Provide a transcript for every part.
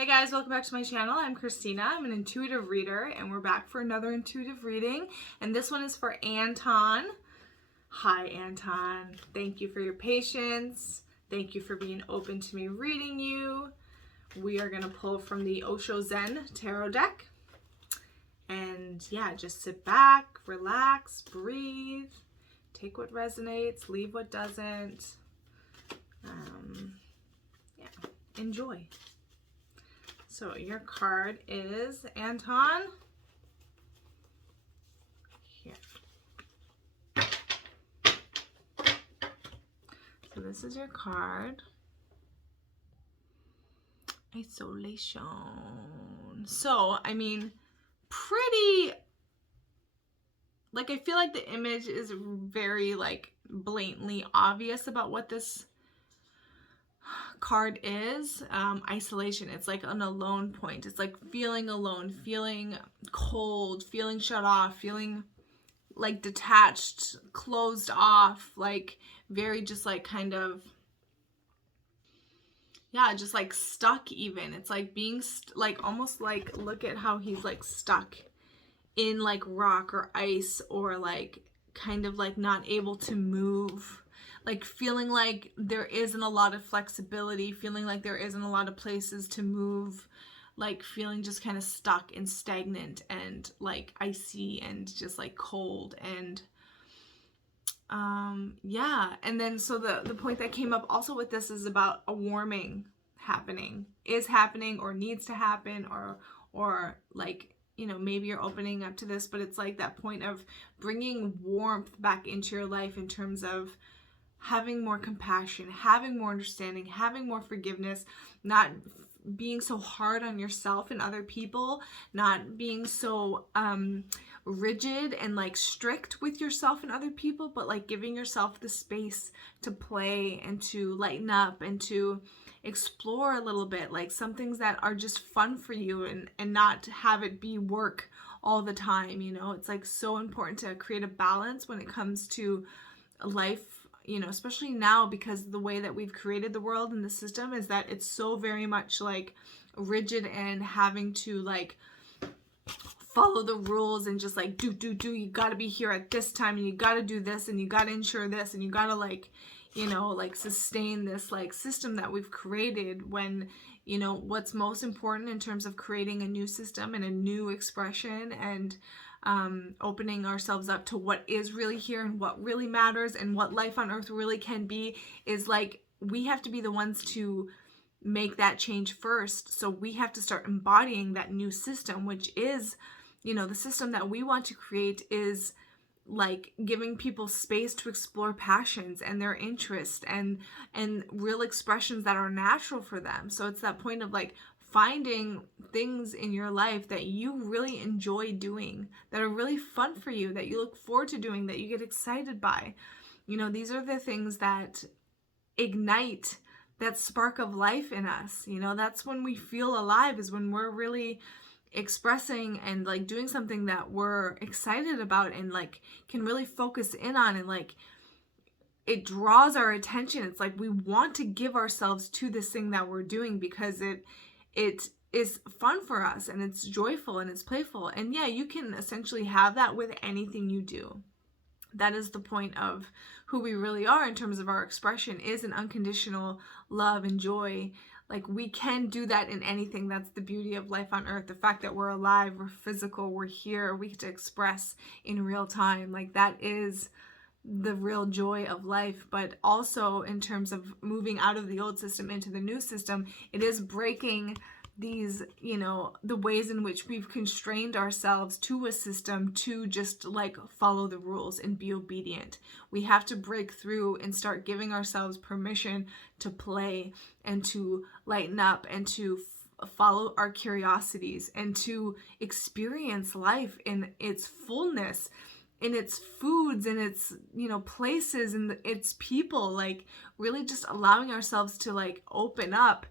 Hey guys, welcome back to my channel. I'm Christina. I'm an intuitive reader, and we're back for another intuitive reading. And this one is for Anton. Hi, Anton. Thank you for your patience. Thank you for being open to me reading you. We are going to pull from the Osho Zen tarot deck. And yeah, just sit back, relax, breathe, take what resonates, leave what doesn't. Enjoy. So your card is Anton. Here. So this is your card. Isolation. So, I mean, pretty, like, I feel like the image is very, like, blatantly obvious about what this card is. Isolation. It's like an alone point. It's like feeling alone, feeling cold, feeling shut off, feeling like detached, closed off, like very just like kind of, yeah, just like stuck even. It's like being like almost like, look at how he's like stuck in like rock or ice, or like kind of like not able to move, like feeling like there isn't a lot of flexibility, feeling like there isn't a lot of places to move, like feeling just kind of stuck and stagnant and like icy and just like cold. And yeah, and then so the point that came up also with this is about a warming happening, is happening or needs to happen, or like, you know, maybe you're opening up to this, but it's like that point of bringing warmth back into your life in terms of having more compassion, having more understanding, having more forgiveness, not being so hard on yourself and other people, not being so rigid and like strict with yourself and other people, but like giving yourself the space to play and to lighten up and to explore a little bit, like some things that are just fun for you, and not have it be work all the time. You know, it's like so important to create a balance when it comes to life, you know, especially now, because the way that we've created the world and the system is that it's so very much like rigid and having to like follow the rules and just like do, you gotta be here at this time, and you gotta do this, and you gotta ensure this, and you gotta like, you know, like sustain this like system that we've created, when, you know, what's most important in terms of creating a new system and a new expression and opening ourselves up to what is really here and what really matters and what life on earth really can be, is like we have to be the ones to make that change first. So we have to start embodying that new system, which is, you know, the system that we want to create is like giving people space to explore passions and their interests and real expressions that are natural for them. So it's that point of like finding things in your life that you really enjoy doing, that are really fun for you, that you look forward to doing, that you get excited by. You know, these are the things that ignite that spark of life in us. You know, that's when we feel alive, is when we're really expressing and like doing something that we're excited about and like can really focus in on, and like it draws our attention. It's like we want to give ourselves to this thing that we're doing because it is fun for us, and it's joyful and it's playful. And yeah, you can essentially have that with anything you do. That is the point of who we really are in terms of our expression, is an unconditional love and joy. Like we can do that in anything. That's the beauty of life on earth. The fact that we're alive, we're physical, we're here, we get to express in real time. Like that is the real joy of life. But also in terms of moving out of the old system into the new system, it is breaking these, you know, the ways in which we've constrained ourselves to a system to just like follow the rules and be obedient. We have to break through and start giving ourselves permission to play and to lighten up and to follow our curiosities and to experience life in its fullness, in its foods, in its, you know, places, and its people. Like really just allowing ourselves to like open up,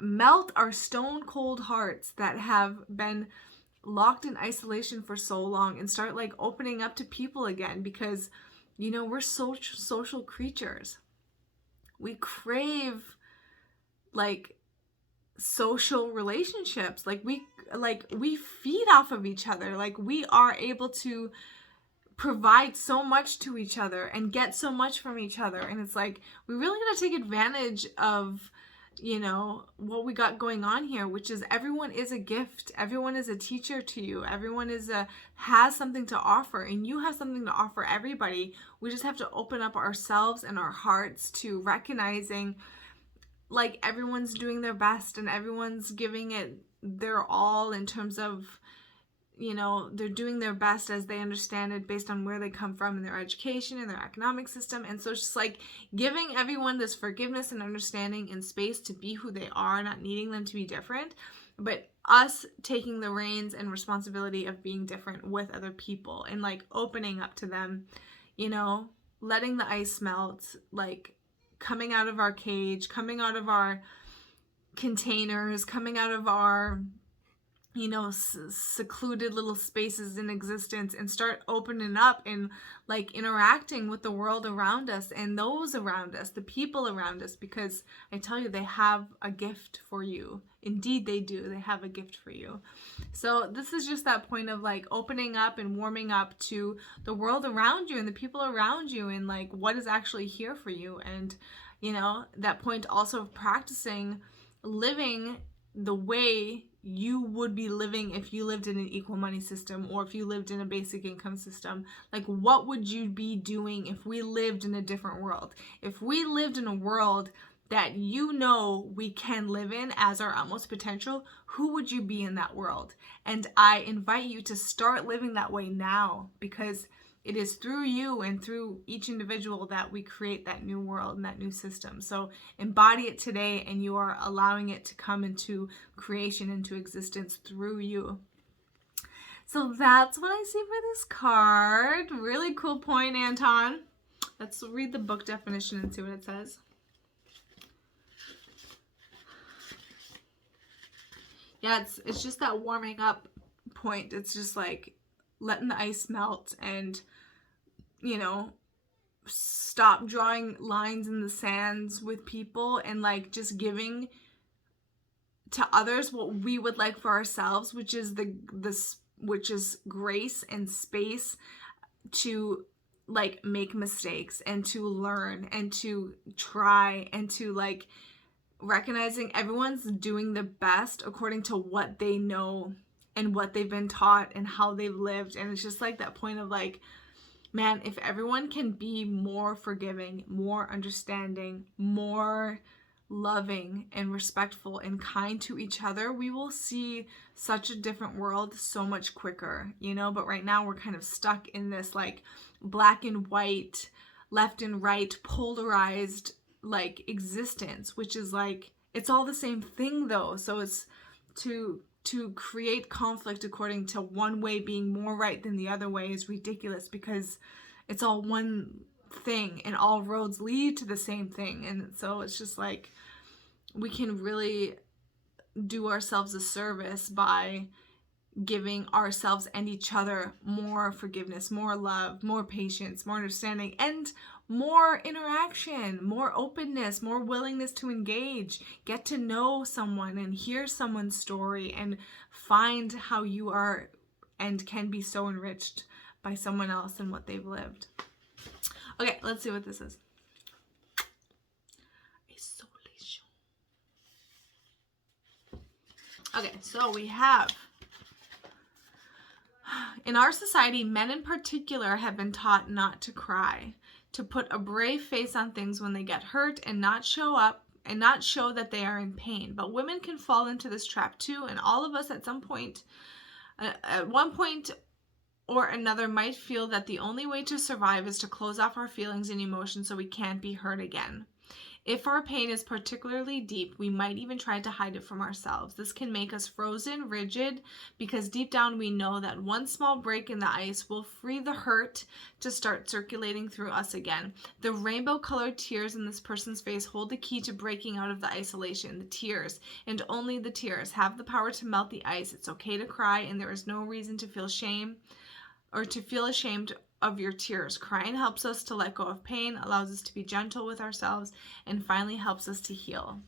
melt our stone cold hearts that have been locked in isolation for so long, and start like opening up to people again, because, you know, we're social creatures. We crave like social relationships. Like we feed off of each other. Like we are able to provide so much to each other and get so much from each other. And it's like, we really got to take advantage of, you know, what we got going on here, which is everyone is a gift. Everyone is a teacher to you. Everyone has something to offer, and you have something to offer everybody. We just have to open up ourselves and our hearts to recognizing, like, everyone's doing their best and everyone's giving it their all in terms of, you know, they're doing their best as they understand it based on where they come from in their education and their economic system. And so it's just like giving everyone this forgiveness and understanding and space to be who they are, not needing them to be different, but us taking the reins and responsibility of being different with other people and like opening up to them, you know, letting the ice melt, like coming out of our cage, coming out of our containers, coming out of our, you know, secluded little spaces in existence, and start opening up and like interacting with the world around us and those around us, the people around us, because I tell you, they have a gift for you. Indeed they do. They have a gift for you. So this is just that point of like opening up and warming up to the world around you and the people around you and like what is actually here for you. And, you know, that point also of practicing living the way you would be living if you lived in an equal money system, or if you lived in a basic income system. Like, what would you be doing if we lived in a different world? If we lived in a world that you know we can live in as our utmost potential, who would you be in that world? And I invite you to start living that way now, because it is through you and through each individual that we create that new world and that new system. So embody it today, and you are allowing it to come into creation, into existence through you. So that's what I see for this card. Really cool point, Anton. Let's read the book definition and see what it says. Yeah, it's just that warming up point. It's just like letting the ice melt and, you know, stop drawing lines in the sands with people, and like just giving to others what we would like for ourselves, which is which is grace and space to like make mistakes and to learn and to try, and to like recognizing everyone's doing the best according to what they know and what they've been taught and how they've lived. And it's just like that point of like, man, if everyone can be more forgiving, more understanding, more loving and respectful and kind to each other, we will see such a different world so much quicker, you know? But right now we're kind of stuck in this like black and white, left and right, polarized like existence, which is like, it's all the same thing though. So it's to create conflict according to one way being more right than the other way is ridiculous, because it's all one thing and all roads lead to the same thing. And so it's just like, we can really do ourselves a service by giving ourselves and each other more forgiveness, more love, more patience, more understanding, and more interaction, more openness, more willingness to engage, get to know someone and hear someone's story and find how you are and can be so enriched by someone else and what they've lived. Okay, let's see what this is. Okay, so we have, in our society, men in particular have been taught not to cry, to put a brave face on things when they get hurt and not show up and not show that they are in pain. But women can fall into this trap too, and all of us at some point, at one point or another, might feel that the only way to survive is to close off our feelings and emotions so we can't be hurt again. If our pain is particularly deep, we might even try to hide it from ourselves. This can make us frozen, rigid, because deep down we know that one small break in the ice will free the hurt to start circulating through us again. The rainbow-colored tears in this person's face hold the key to breaking out of the isolation. The tears, and only the tears, have the power to melt the ice. It's okay to cry, and there is no reason to feel shame or to feel ashamed of your tears. Crying helps us to let go of pain, allows us to be gentle with ourselves, and finally helps us to heal.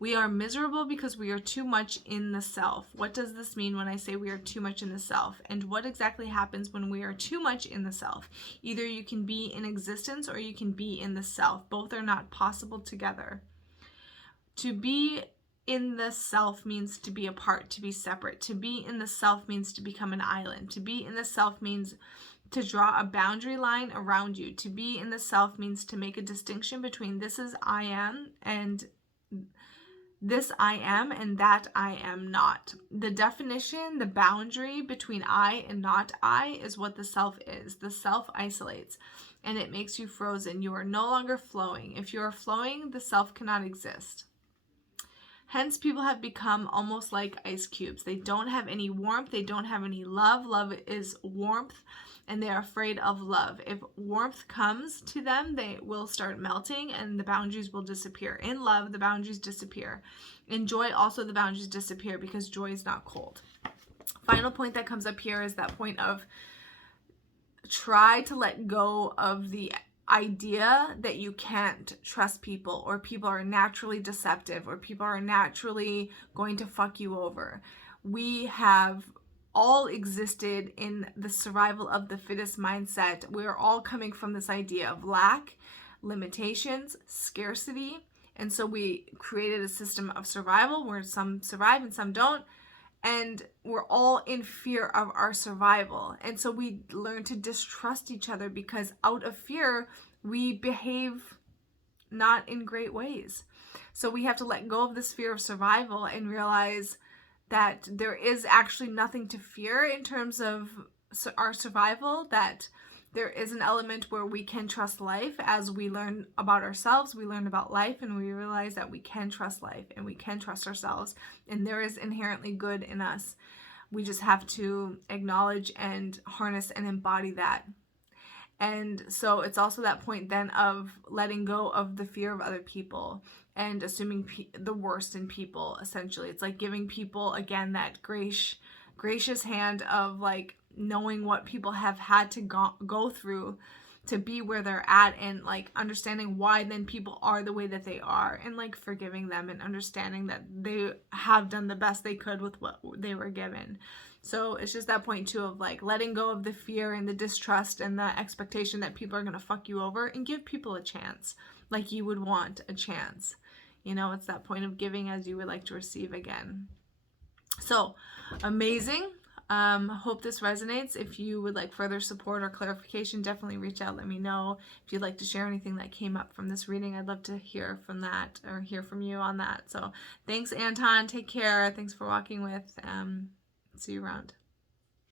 We are miserable because we are too much in the self. What does this mean when I say we are too much in the self? And what exactly happens when we are too much in the self? Either you can be in existence or you can be in the self. Both are not possible together. To be in the self means to be apart, to be separate. To be in the self means to become an island. To be in the self means to draw a boundary line around you. To be in the self means to make a distinction between this is I am and this I am and that I am not. The definition, the boundary between I and not I is what the self is. The self isolates and it makes you frozen. You are no longer flowing. If you are flowing, the self cannot exist. Hence, people have become almost like ice cubes. They don't have any warmth. They don't have any love. Love is warmth, and they're afraid of love. If warmth comes to them, they will start melting, and the boundaries will disappear. In love, the boundaries disappear. In joy, also the boundaries disappear because joy is not cold. Final point that comes up here is that point of try to let go of the idea that you can't trust people, or people are naturally deceptive, or people are naturally going to fuck you over. We have all existed in the survival of the fittest mindset. We're all coming from this idea of lack, limitations, scarcity, and so we created a system of survival where some survive and some don't. And we're all in fear of our survival. And so we learn to distrust each other because out of fear, we behave not in great ways. So we have to let go of this fear of survival and realize that there is actually nothing to fear in terms of our survival, that there is an element where we can trust life. As we learn about ourselves, we learn about life, and we realize that we can trust life and we can trust ourselves, and there is inherently good in us. We just have to acknowledge and harness and embody that. And so it's also that point then of letting go of the fear of other people and assuming the worst in people, essentially. It's like giving people, again, that gracious hand of like knowing what people have had to go through to be where they're at, and like understanding why then people are the way that they are, and like forgiving them and understanding that they have done the best they could with what they were given. So it's just that point too of like letting go of the fear and the distrust and the expectation that people are going to fuck you over, and give people a chance like you would want a chance. You know, it's that point of giving as you would like to receive again. So amazing. Hope this resonates. If you would like further support or clarification, definitely reach out. Let me know. If you'd like to share anything that came up from this reading, I'd love to hear from that, or hear from you on that. So thanks, Anton. Take care. Thanks for walking with. See you around.